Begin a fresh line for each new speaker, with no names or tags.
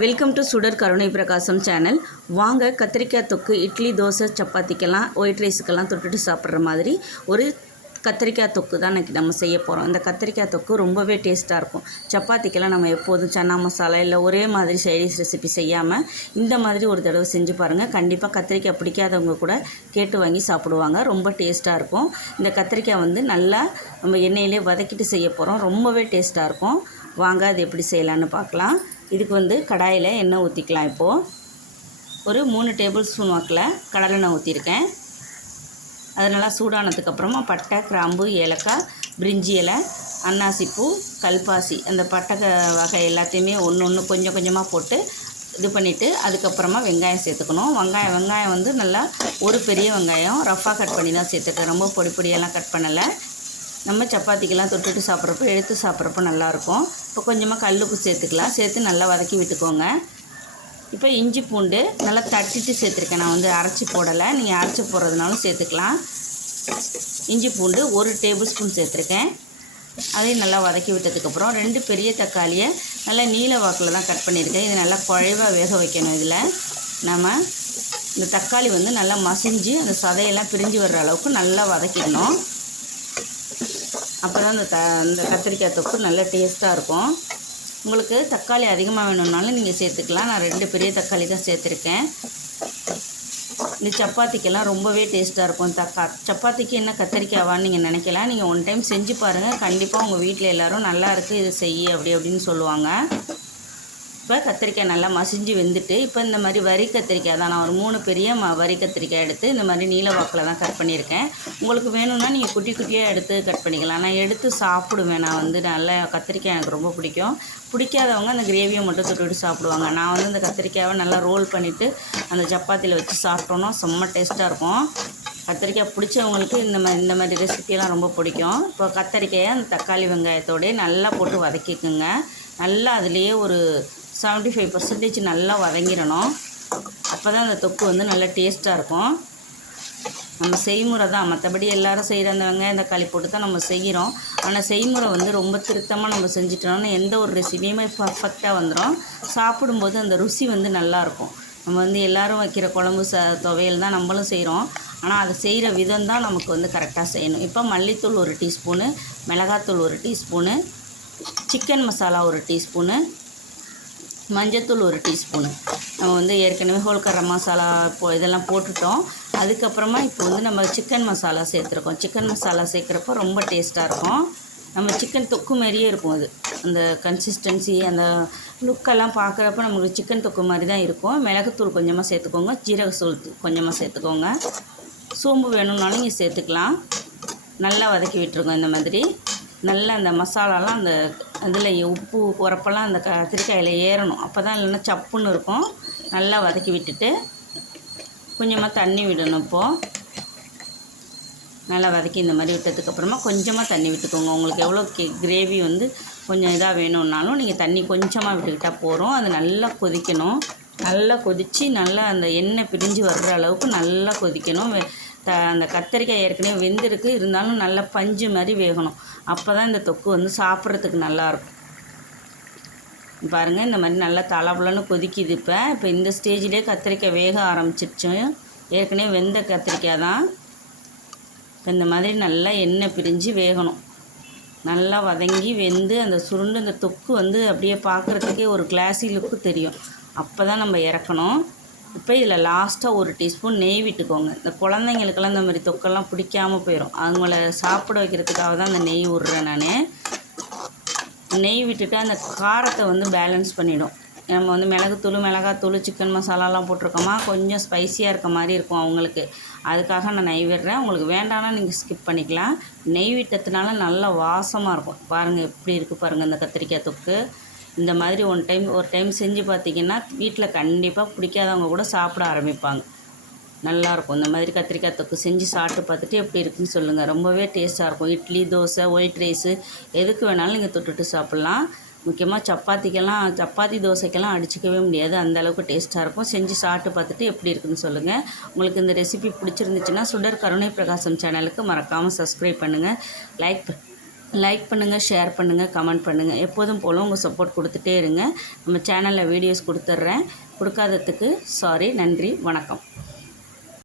Welcome to சுடர் கருணை பிரகாசம் சேனல் வாங்க கத்திரிக்காய் தொக்கு இட்லி தோசை சப்பாத்திக்கெல்லாம் ஒயிட் ரைஸுக்கெல்லாம் தொட்டுட்டு சாப்பிட்ற மாதிரி ஒரு கத்திரிக்காய் தொக்கு தான் இன்றைக்கி நம்ம செய்ய போகிறோம் இந்த கத்திரிக்காய் தொக்கு ரொம்பவே டேஸ்ட்டாக இருக்கும். சப்பாத்திக்கெல்லாம் நம்ம எப்போதும் சன்னா மசாலா இல்லை ஒரே மாதிரி சைடிஷ் ரெசிபி செய்யாமல் இந்த மாதிரி ஒரு தடவை செஞ்சு பாருங்கள் கண்டிப்பாக கத்திரிக்காய் பிடிக்காதவங்க கூட கேட்டு வாங்கி சாப்பிடுவாங்க. ரொம்ப டேஸ்ட்டாக இருக்கும். இந்த கத்திரிக்காய் வந்து நல்லா நம்ம எண்ணெயிலே வதக்கிட்டு செய்ய போகிறோம் ரொம்பவே டேஸ்ட்டாக இருக்கும். வாங்க அது எப்படி செய்யலான்னு பார்க்கலாம். இதுக்கு வந்து கடாயில் எண்ணெய் ஊற்றிக்கலாம் இப்போது ஒரு மூணு டேபிள் ஸ்பூன் வாக்கில் கடலெண்ணெய் ஊற்றிருக்கேன் அது நல்லா சூடானதுக்கப்புறமா பட்டை கிராம்பு ஏலக்காய் பிரிஞ்சி இலை அன்னாசிப்பூ கல்பாசி அந்த பட்டை க- வகை எல்லாத்தையுமே ஒன்று ஒன்று கொஞ்சம் கொஞ்சமாக போட்டு இது பண்ணிவிட்டு அதுக்கப்புறமா வெங்காயம் சேர்த்துக்கணும். வெங்காயம் வெங்காயம் வந்து நல்லா ஒரு பெரிய வெங்காயம். ரஃப்பாக கட் பண்ணி தான் சேர்த்துருக்கேன். ரொம்ப பொடி பொடியெல்லாம் கட் பண்ணலை. நம்ம சப்பாத்திக்கெல்லாம் தொட்டுட்டு சாப்பிட்றப்போ எடுத்து சாப்பிட்றப்போ நல்லாயிருக்கும். இப்போ கொஞ்சமாக கல்லுப்பு சேர்த்துக்கலாம். சேர்த்து நல்லா வதக்கி விட்டுக்கோங்க. இப்போ இஞ்சி பூண்டு நல்லா தட்டிட்டு சேர்த்துருக்கேன். நான் வந்து அரைச்சி போடலை. நீங்கள் அரைச்சி போடுறதுனாலும் சேர்த்துக்கலாம். இஞ்சி பூண்டு ஒரு டேபிள் ஸ்பூன் சேர்த்துருக்கேன். அதையும் நல்லா வதக்கி விட்டதுக்கப்புறம் ரெண்டு பெரிய தக்காளியை நல்லா நீல வாக்கில் தான் கட் பண்ணியிருக்கேன். இது நல்லா குழைவாக வேக வைக்கணும் இதில். நம்ம இந்த தக்காளி வந்து நல்லா மசிஞ்சு அந்த சதையெல்லாம் பிரிஞ்சு வர்ற அளவுக்கு நல்லா வதக்கிடணும். அப்போ தான் அந்த த அந்த கத்திரிக்காய் தொக்கு நல்ல டேஸ்ட்டாக இருக்கும். உங்களுக்கு தக்காளி அதிகமாக வேணும்னாலும் நீங்கள் சேர்த்துக்கலாம். நான் ரெண்டு பெரிய தக்காளி தான் சேர்த்துருக்கேன். இந்த சப்பாத்திக்கெல்லாம் ரொம்பவே டேஸ்ட்டாக இருக்கும். தக்கா சப்பாத்திக்கு என்ன கத்திரிக்காவான்னு நீங்கள் நினைக்கலாம். நீங்கள் ஒன் டைம் செஞ்சு பாருங்கள் கண்டிப்பாக உங்கள் வீட்டில் எல்லோரும் நல்லா இருக்குது இது செய் அப்படி அப்படின்னு சொல்லுவாங்க. இப்போ கத்திரிக்காய் நல்லா மசிஞ்சு வெந்துட்டு இப்போ இந்த மாதிரி வரி கத்திரிக்காய் தான். நான் ஒரு மூணு பெரிய ம வரி கத்திரிக்காய் எடுத்து இந்த மாதிரி நீல வாக்கில் தான் கட் பண்ணியிருக்கேன். உங்களுக்கு வேணும்னா நீங்கள் குட்டி குட்டியாக எடுத்து கட் பண்ணிக்கலாம். நான் எடுத்து சாப்பிடுவேன். நான் வந்து நல்லா கத்திரிக்காய் எனக்கு ரொம்ப பிடிக்கும். பிடிக்காதவங்க அந்த கிரேவியை மட்டும் தொட்டுவிட்டு சாப்பிடுவாங்க. நான் வந்து இந்த கத்திரிக்காயை நல்லா ரோல் பண்ணிவிட்டு அந்த சப்பாத்தியில் வச்சு சாப்பிட்டோன்னா செம்ம டேஸ்ட்டாக இருக்கும். கத்திரிக்காய் பிடிச்சவங்களுக்கு இந்த மாதிரி இந்த மாதிரி ரெசிபியெல்லாம் ரொம்ப பிடிக்கும். இப்போ கத்திரிக்காயை அந்த தக்காளி வெங்காயத்தோடய நல்லா போட்டு வதக்கிக்குங்க. நல்லா அதுலேயே ஒரு 75% ஃபைவ் பர்சன்டேஜ் நல்லா வதங்கிடணும். அப்போ தான் அந்த தொக்கு வந்து நல்லா டேஸ்ட்டாக இருக்கும். நம்ம செய்முறை தான். மற்றபடி எல்லோரும் செய்கிற அந்த வெங்காயம் தக்காளி போட்டு தான் நம்ம செய்கிறோம். ஆனால் செய்முறை வந்து ரொம்ப திருத்தமாக நம்ம செஞ்சுட்டோம்னா எந்த ஒரு ரெசிபியுமே பர்ஃபெக்டாக வந்துடும் சாப்பிடும்போது அந்த ருசி வந்து நல்லாயிருக்கும் நம்ம வந்து எல்லாரும் வைக்கிற குழம்பு ச துவையல் தான் நம்மளும் செய்கிறோம் ஆனால் அதை செய்கிற விதம் தான் நமக்கு வந்து கரெக்டாக செய்யணும். இப்போ மல்லித்தூள் ஒரு டீஸ்பூனு மிளகாத்தூள் ஒரு டீஸ்பூனு சிக்கன் மசாலா ஒரு டீஸ்பூனு மஞ்சத்தூள் ஒரு டீஸ்பூனு. நம்ம வந்து ஏற்கனவே ஹோல்கர மசாலா போ இதெல்லாம் போட்டுட்டோம். அதுக்கப்புறமா இப்போ வந்து நம்ம சிக்கன் மசாலா சேர்த்துருக்கோம். சிக்கன் மசாலா சேர்க்குறப்போ ரொம்ப டேஸ்ட்டாக இருக்கும். நம்ம சிக்கன் தொக்கு மாதிரியே இருக்கும் அது. அந்த கன்சிஸ்டன்சி அந்த லுக்கெல்லாம் பார்க்குறப்ப நமக்கு சிக்கன் தொக்கு மாதிரி தான் இருக்கும். மிளகுத்தூள் கொஞ்சமாக சேர்த்துக்கோங்க. ஜீரகத்தூள் கொஞ்சமாக சேர்த்துக்கோங்க. சோம்பு வேணும்னாலும் நீங்கள் சேர்த்துக்கலாம். நல்லா வதக்கி விட்டுருக்கோம் இந்த மாதிரி. நல்லா அந்த மசாலாலாம் அந்த அதில் உப்பு உரப்பெல்லாம் அந்த கத்திரிக்காயில் ஏறணும். அப்போ தான் இல்லைன்னா சப்புன்னு இருக்கும். நல்லா வதக்கி விட்டுட்டு கொஞ்சமாக தண்ணி விடணும் இப்போது நல்லா வதக்கி இந்த மாதிரி விட்டதுக்கப்புறமா கொஞ்சமாக தண்ணி விட்டுக்கோங்க. உங்களுக்கு எவ்வளோ கே கிரேவி வந்து கொஞ்சம் இதாக வேணும்னாலும் நீங்கள் தண்ணி கொஞ்சமாக விட்டுக்கிட்டால் போகிறோம் அது நல்லா கொதிக்கணும். நல்லா கொதித்து நல்லா அந்த எண்ணெய் பிரிஞ்சு வர்ற அளவுக்கு நல்லா கொதிக்கணும். த அந்த கத்தரிக்காய் ஏற்கனவே வெந்திருக்கு. இருந்தாலும் நல்லா பஞ்சு மாதிரி வேகணும். அப்போ தான் இந்த தொக்கு வந்து சாப்பிட்றதுக்கு நல்லாயிருக்கும். பாருங்கள் இந்த மாதிரி நல்லா தளபுலன்னு கொதிக்குது இப்போ. இப்போ இந்த ஸ்டேஜ்லேயே கத்திரிக்காய் வேக ஆரம்பிச்சிருச்சு. ஏற்கனவே வெந்த கத்திரிக்காய் தான். இப்போ இந்த மாதிரி நல்லா எண்ணெய் பிரிஞ்சு வேகணும். நல்லா வதங்கி வெந்து அந்த சுருண்டு அந்த தொக்கு வந்து அப்படியே பார்க்குறதுக்கே ஒரு கிளாஸி லுக்கு தெரியும். அப்போ தான் நம்ம இறக்கணும். இப்போ இதில் லாஸ்ட்டாக ஒரு டீஸ்பூன் நெய் விட்டுக்கோங்க. இந்த குழந்தைங்களுக்கெல்லாம் இந்த மாதிரி தொக்கெல்லாம் பிடிக்காம போயிடும் அவங்கள சாப்பிட வைக்கிறதுக்காக தான் அந்த நெய் விட்றேன் நான். நெய் விட்டுட்டு அந்த காரத்தை வந்து பேலன்ஸ் பண்ணிவிடும் நம்ம வந்து மிளகுத்தூள் மிளகாத்தூள் சிக்கன் மசாலாலாம் போட்டிருக்கோமா? கொஞ்சம் ஸ்பைசியாக இருக்க மாதிரி இருக்கும் அவங்களுக்கு. அதுக்காக நான் நெய் விடுறேன். உங்களுக்கு வேண்டாம்னா நீங்கள் ஸ்கிப் பண்ணிக்கலாம். நெய் விட்டதுனால நல்லா வாசமாக இருக்கும். பாருங்கள் எப்படி இருக்குது பாருங்கள் இந்த கத்திரிக்காய் தொக்கு. இந்த மாதிரி ஒன் டைம் ஒரு டைம் செஞ்சு பார்த்தீங்கன்னா வீட்டில் கண்டிப்பாக பிடிக்காதவங்க கூட சாப்பிட ஆரம்பிப்பாங்க. நல்லாயிருக்கும் இந்த மாதிரி கத்திரிக்காய் தொக்கு செஞ்சு சாப்பிட்டு பார்த்துட்டு எப்படி இருக்குன்னு சொல்லுங்கள் ரொம்பவே டேஸ்ட்டாக இருக்கும். இட்லி தோசை ஒயிட் ரைஸு எதுக்கு வேணாலும் நீங்கள் தொட்டுட்டு சாப்பிட்லாம். முக்கியமாக சப்பாத்திக்கெல்லாம் சப்பாத்தி தோசைக்கெல்லாம் அடிச்சிக்கவே முடியாது. அந்த அளவுக்கு டேஸ்ட்டாக இருக்கும். செஞ்சு சாப்பிட்டு பார்த்துட்டு எப்படி இருக்குன்னு சொல்லுங்கள் உங்களுக்கு இந்த ரெசிபி பிடிச்சிருந்துச்சுன்னா சுடர் கருணை பிரகாசம் சேனலுக்கு மறக்காமல் சப்ஸ்கிரைப் பண்ணுங்கள் லைக் லைக் பண்ணுங்கள் ஷேர் பண்ணுங்கள் கமெண்ட் பண்ணுங்கள் எப்போதும் போல் உங்கள் சப்போர்ட் கொடுத்துட்டே இருங்க. நம்ம சேனலில் வீடியோஸ் கொடுத்துட்றேன். கொடுக்காததுக்கு சாரி நன்றி வணக்கம்.